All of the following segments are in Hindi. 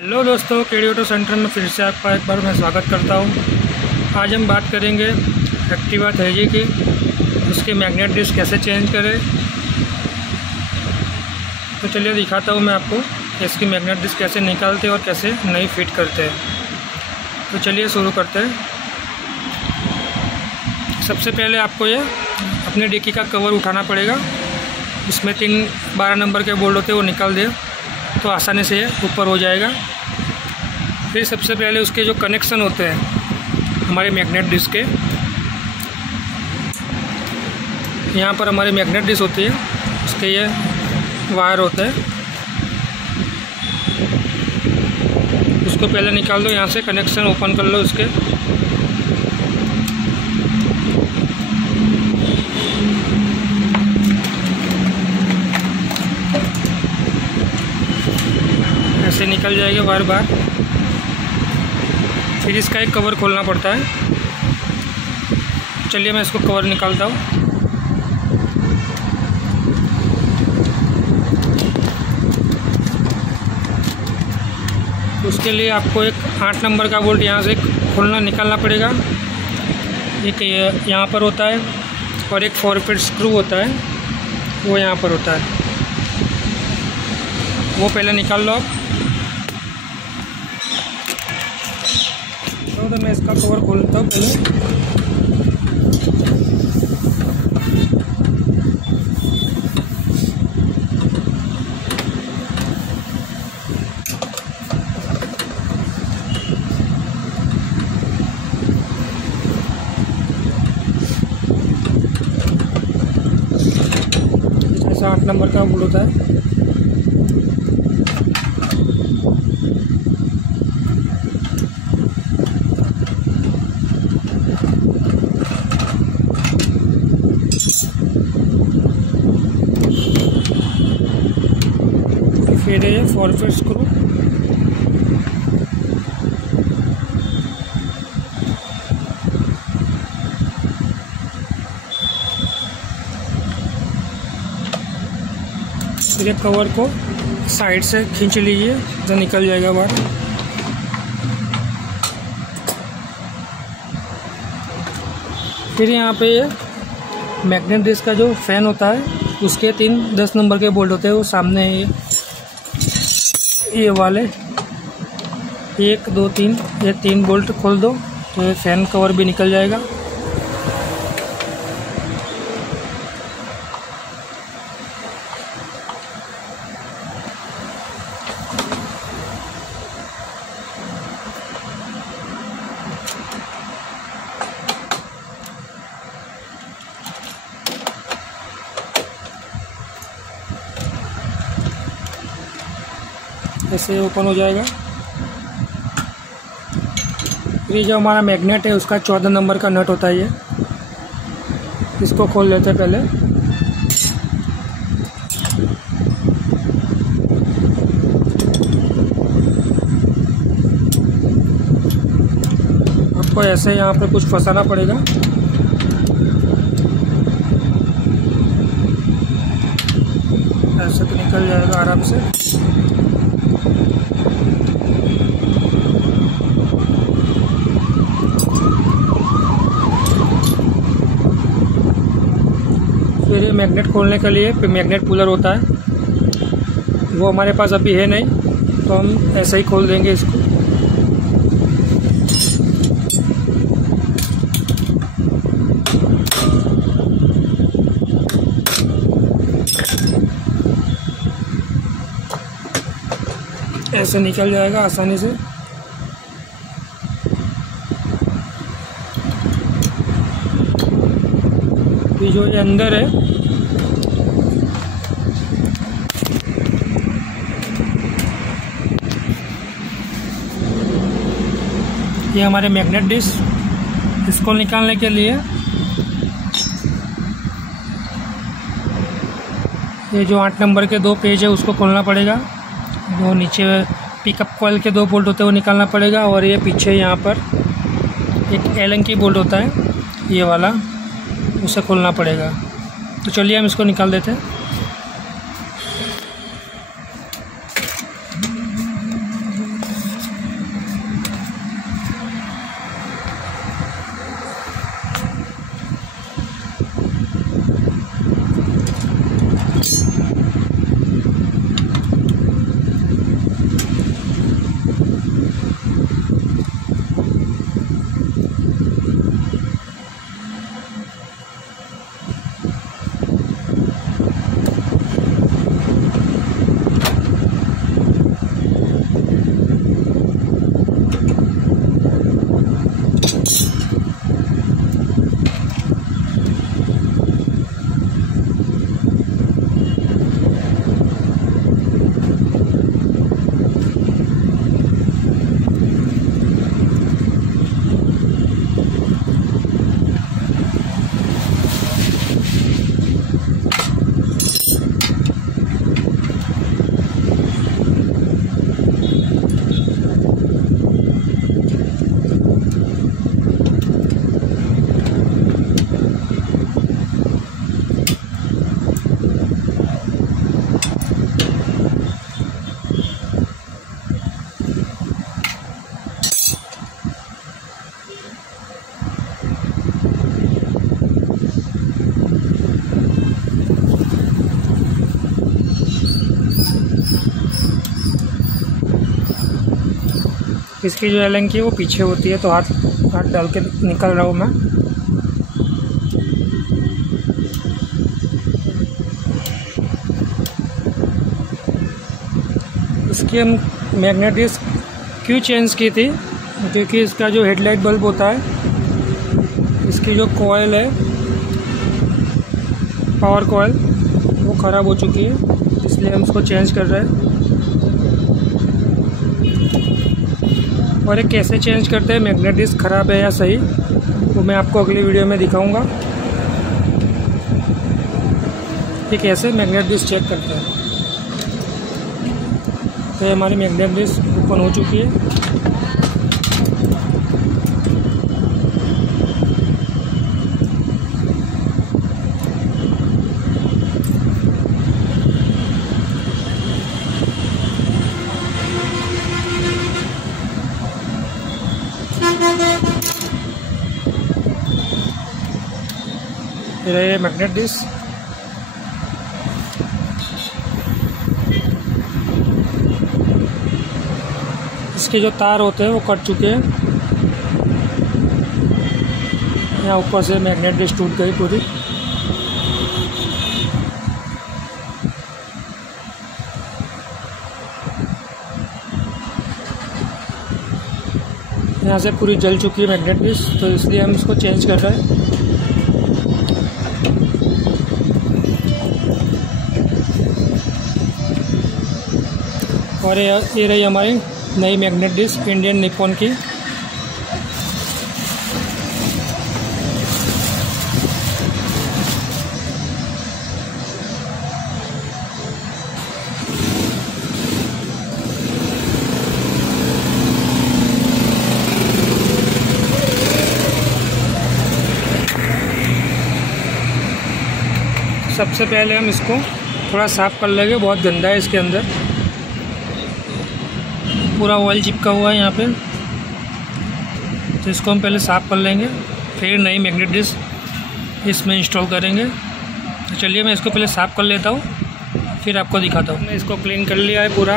हेलो दोस्तों, केडी ऑटो सेंटर में फिर से आपका एक बार मैं स्वागत करता हूं। आज हम बात करेंगे एक्टिवा 3G की, उसकी मैग्नेट डिस्क कैसे चेंज करें। तो चलिए दिखाता हूं मैं आपको इसकी मैग्नेट डिस्क कैसे निकालते हैं और कैसे नई फिट करते हैं। तो चलिए शुरू करते हैं। सबसे पहले आपको ये अपने डिक्की का कवर उठाना पड़ेगा। इसमें 12 नंबर के बोल्ट होते हैं, वो निकाल दें तो आसानी से ये ऊपर हो जाएगा। फिर सबसे पहले उसके जो कनेक्शन होते हैं हमारे मैग्नेट डिस्क के, यहाँ पर हमारी मैग्नेट डिस्क होती है, उसके ये वायर होते हैं, उसको पहले निकाल दो। यहाँ से कनेक्शन ओपन कर लो उसके। ऐसे निकल जाएगा बार बार। फिर इसका एक कवर खोलना पड़ता है। चलिए मैं इसको कवर निकालता हूँ। उसके लिए आपको एक 8 नंबर का बोल्ट यहाँ से निकालना पड़ेगा। एक यहाँ पर होता है और एक 4 फीट स्क्रू होता है, वो यहाँ पर होता है, वो पहले निकाल लो आप। तो मैं इसका कवर खोलता हूँ पहले। जैसा 8 नंबर का बोल्ट होता है, फिर ये 4 फीट स्क्रू, फिर ये कवर को साइड से खींच लीजिए तो निकल जाएगा बाहर। फिर यहाँ पे ये मैग्नेट डिस्क का जो फैन होता है, उसके 10 नंबर के बोल्ट होते हैं, वो सामने ये वाले 1 2 3 ये 3 बोल्ट खोल दो तो ये फैन कवर भी निकल जाएगा। ऐसे ओपन हो जाएगा। ये जो हमारा मैग्नेट है उसका 14 नंबर का नट होता है, ये इसको खोल लेते हैं पहले। आपको ऐसे यहाँ पे कुछ फंसाना पड़ेगा। ऐसे तो निकल जाएगा आराम से। फिर ये मैग्नेट खोलने के लिए मैग्नेट पुलर होता है, वो हमारे पास अभी है नहीं, तो हम ऐसे ही खोल देंगे इसको। ऐसे निकल जाएगा आसानी से। ये जो ये अंदर है, ये हमारे मैग्नेट डिस्क। इसको निकालने के लिए ये जो 8 नंबर के 2 पेज है उसको खोलना पड़ेगा। वो नीचे पिकअप कॉइल के 2 बोल्ट होते हैं, वो निकालना पड़ेगा। और ये पीछे यहाँ पर एक एलन की बोल्ट होता है, ये वाला, उसे खोलना पड़ेगा। तो चलिए हम इसको निकाल देते हैं। इसकी जो एलन की है वो पीछे होती है, तो हाथ डाल के निकल रहा हूँ मैं। इसकी हम मैग्नेट डिस्क क्यों चेंज की थी, क्योंकि इसका जो हेडलाइट बल्ब होता है, इसकी जो कॉयल है, पावर कॉयल, वो ख़राब हो चुकी है, इसलिए हम इसको चेंज कर रहे हैं। और ये कैसे चेंज करते हैं, मैग्नेट डिस्क ख़राब है या सही, वो मैं आपको अगली वीडियो में दिखाऊंगा कि कैसे मैग्नेट डिस्क चेक करते हैं। तो ये हमारी मैग्नेट डिस्क ओपन हो चुकी है। ये मैग्नेट डिस्क इसके जो तार होते हैं वो कट चुके हैं। यहाँ ऊपर से मैग्नेट डिस्क टूट गई पूरी। यहाँ से पूरी जल चुकी है मैग्नेट डिस्क, तो इसलिए हम इसको चेंज कर रहे हैं। और ये रही हमारी नई मैग्नेट डिस्क इंडियन निप्पॉन की। सबसे पहले हम इसको थोड़ा साफ़ कर लेंगे, बहुत गंदा है इसके अंदर, पूरा ऑयल चिपका हुआ है यहाँ पे। तो इसको हम पहले साफ़ कर लेंगे, फिर नई मैग्नेट डिस्क इसमें इंस्टॉल करेंगे। तो चलिए मैं इसको पहले साफ़ कर लेता हूँ, फिर आपको दिखाता हूँ। मैंने इसको क्लीन कर लिया है, पूरा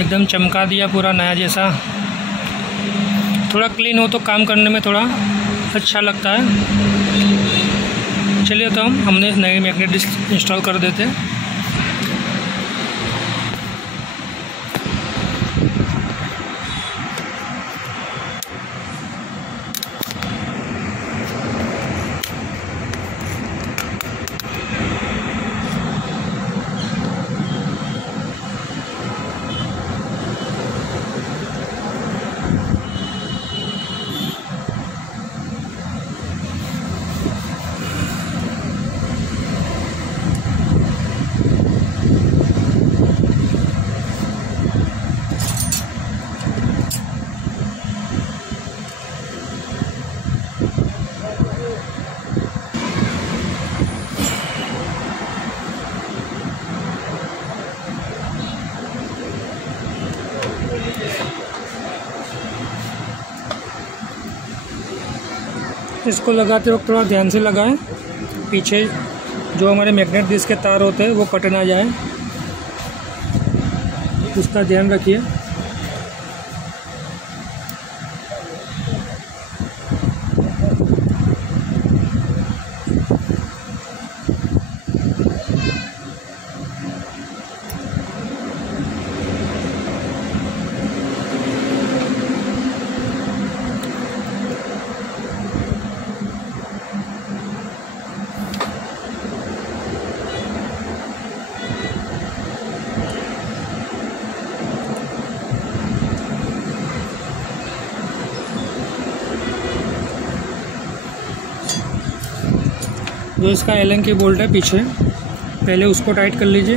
एकदम चमका दिया, पूरा नया जैसा। थोड़ा क्लीन हो तो काम करने में थोड़ा अच्छा लगता है। चलिए तो हमने नई मैग्नेट डिस्क इंस्टॉल कर देते हैं। इसको लगाते वक्त थोड़ा ध्यान से लगाएं, पीछे जो हमारे मैग्नेट डिस्क के तार होते हैं वो कट ना जाए, उसका ध्यान रखिए। जो इसका एलन की बोल्ट है पीछे, पहले उसको टाइट कर लीजिए।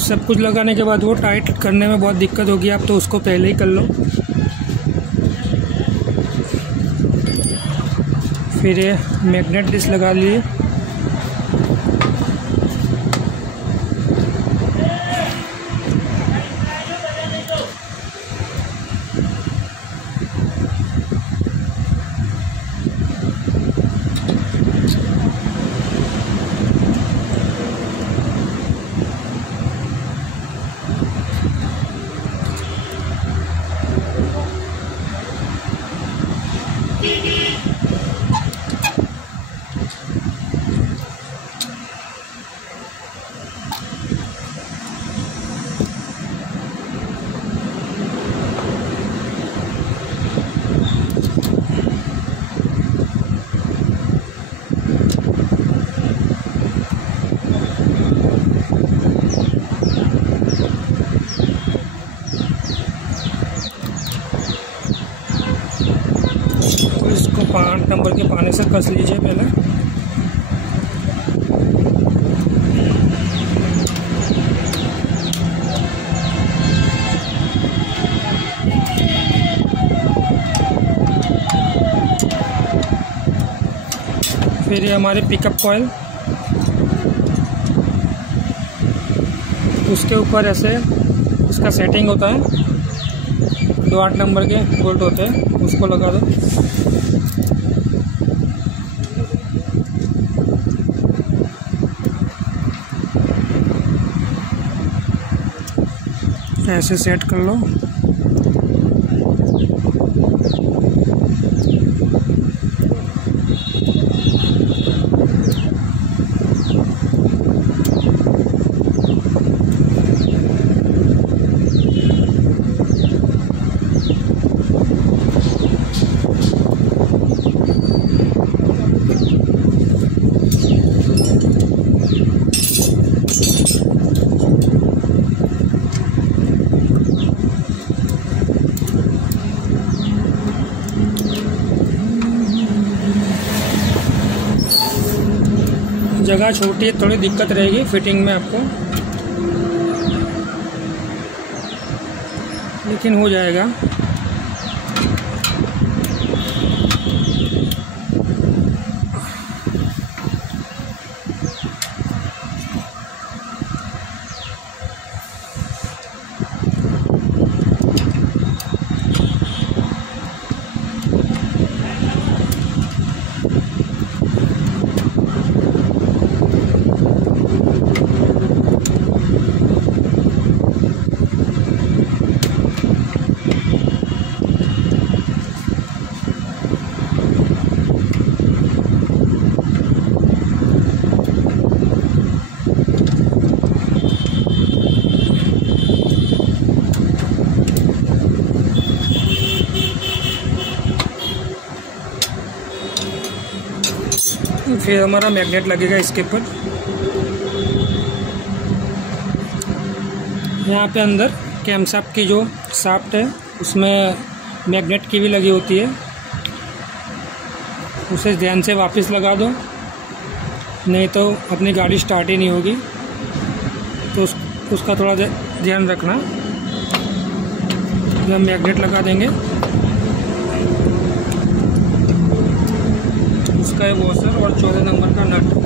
सब कुछ लगाने के बाद वो टाइट करने में बहुत दिक्कत होगी, आप तो उसको पहले ही कर लो। फिर ये मैग्नेट डिस्क लगा लिए। 8 नंबर के पाने से कस लीजिए पहले। फिर ये हमारे पिकअप कॉइल, उसके ऊपर ऐसे इसका सेटिंग होता है, 2 8 नंबर के बोल्ट होते हैं, उसको लगा दो। ऐसे सेट कर लो। जगह छोटी है, थोड़ी दिक्कत रहेगी फिटिंग में आपको, लेकिन हो जाएगा। फिर हमारा मैग्नेट लगेगा इसके ऊपर। यहाँ पे अंदर कैम शाफ्ट की जो शाफ्ट है उसमें मैग्नेट की भी लगी होती है, उसे ध्यान से वापस लगा दो, नहीं तो अपनी गाड़ी स्टार्ट ही नहीं होगी। तो उसका थोड़ा ध्यान रखना। हम मैग्नेट लगा देंगे, उसका एक वॉशर और 14 नंबर का नट।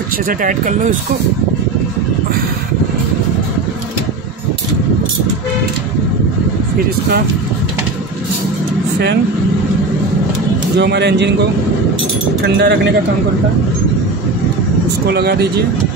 अच्छे से टाइट कर लो इसको। फिर इसका फैन जो हमारे इंजन को ठंडा रखने का काम करता है, उसको लगा दीजिए।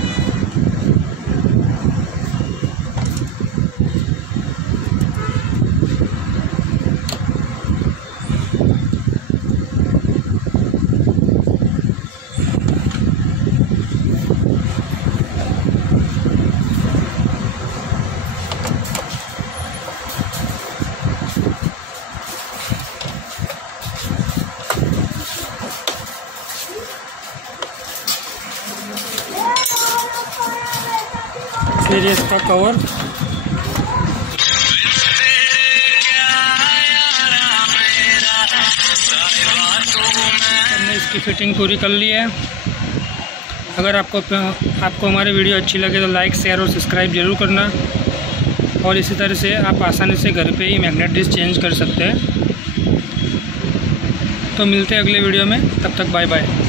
फिर इसका कवर, हमने इसकी फिटिंग पूरी कर ली है। अगर आपको हमारी वीडियो अच्छी लगे तो लाइक, शेयर और सब्सक्राइब जरूर करना। और इसी तरह से आप आसानी से घर पे ही मैग्नेट डिस्क चेंज कर सकते हैं। तो मिलते हैं अगले वीडियो में, तब तक बाय बाय।